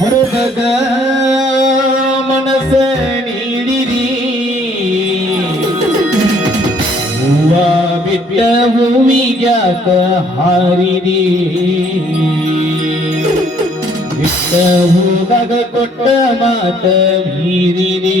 ಹುಡುಗ ಮನಸ ನೀಡಿರಿ. ಹೂವ ಬಿಟ್ಟ ಹೂವಿಗ್ಯಾಕ ಹಾರಿರಿ. ಬಿಟ್ಟ ಹೂವಾಗ ಕೊಟ್ಟ ಮಾತ ಮೀರಿರಿ.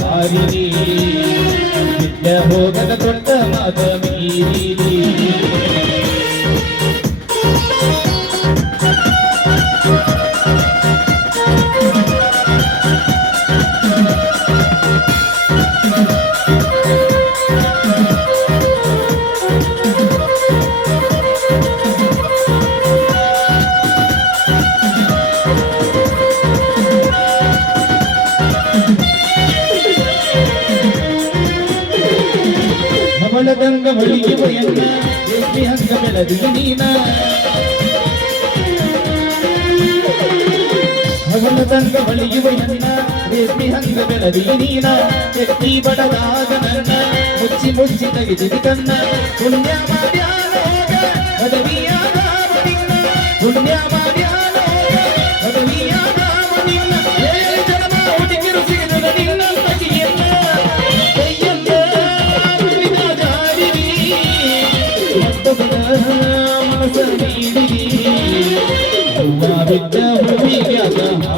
హారిణి విద్య భోగన కొండ మాత మీరి ಮೀರಿರಿ ಹವಳದಂಗ ಹೊಳಿಗೆ ಬಯನ್ನ ಎಲ್ಲಿ ಹಂಗ ಬೆಳದಿ ನೀನ ಹವಳದಂಗ ಹೊಳಿಗೆ ಬಯನ್ನ ರೇಷ್ಮೆ ಹಂಗ ಬೆಳದಿ ನೀನ ಎತ್ತಿ ಬಡದಾಗ ನನ್ನ ಮುಚ್ಚಿ ಮುಚ್ಚಿ ತೆಗೆದಿದಿ ಕನ್ನ ಪುಣ್ಯ ಮಾಡ್ಯಾನೋಗ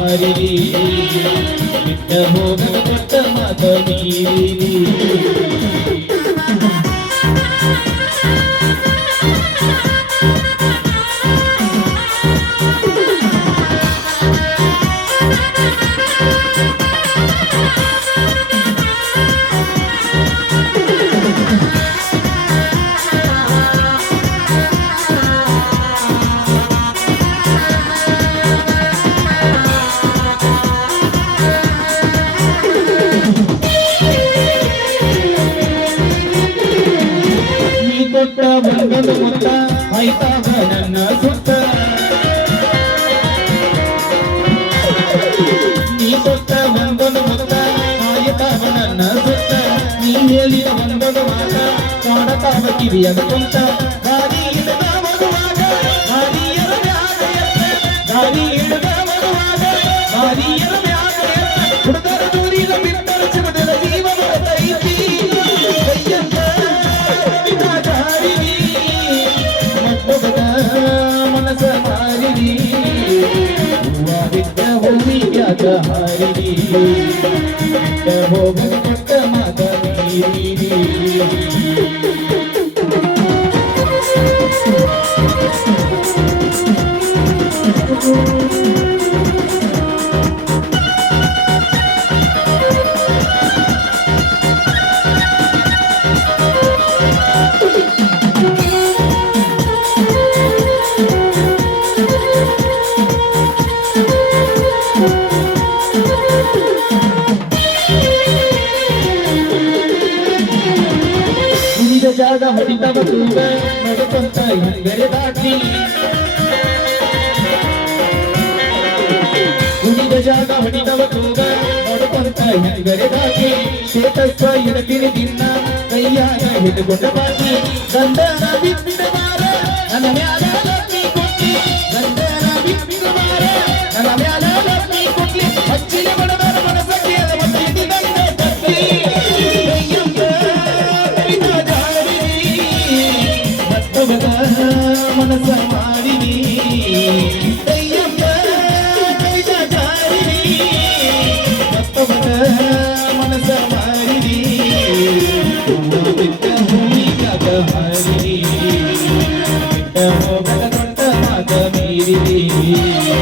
ಹೂವಿಗ್ಯಾಗ ಹಾರಿರಿ ಬಿಟ್ಟ ಹೋಗದ ಆಯ್ತಾಗ ನನ್ನ ಸುತ್ತ. ನೀ ಕೊಟ್ಟ ಬಂಗದ ಮುತ್ತ ಆಯ್ತಾಗ ನನ್ನ ಸುತ್ತ ನೀ ಹೇಳಿದ ಬಂಗದ ಮಾತ ಕಾಡತಾವ ಕಿವಿಯದ ಕುಂತ ಮನಸ ಮಾರಿರಿ ಹೂವಿದ್ದ ಹಾರಿರಿ ಬಿಟ್ಟ ಹೋಗದ ಕೊಟ್ಟ ಮೀರಿರಿ ಜಾಗ ಹೊಡಿತವ ತೂಗ ನಡುಕೊಂತ ಹಿಂಗರೆ ದಾಟಿ ಉಳಿದ ಜಾಗ ಹೊಡಿತವ ತೂಗ ನಡುಕೊಂತ ಹಿಂಗರೆ ದಾಟಿ ಶೇತಸ್ವ ಇಡಕಿರಿ ದಿನ ಕೈಯಾಗ ಹಿಡಿದುಕೊಂಡ ಬಾಕಿ ಗಂಧನ ಬಿತ್ತಿದ ಮಾರ ನನ್ನ ಮ್ಯಾಲ ಲಕ್ಷ್ಮಿ ಕೊಟ್ಟಿ ಗಂಧನ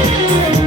Thank you.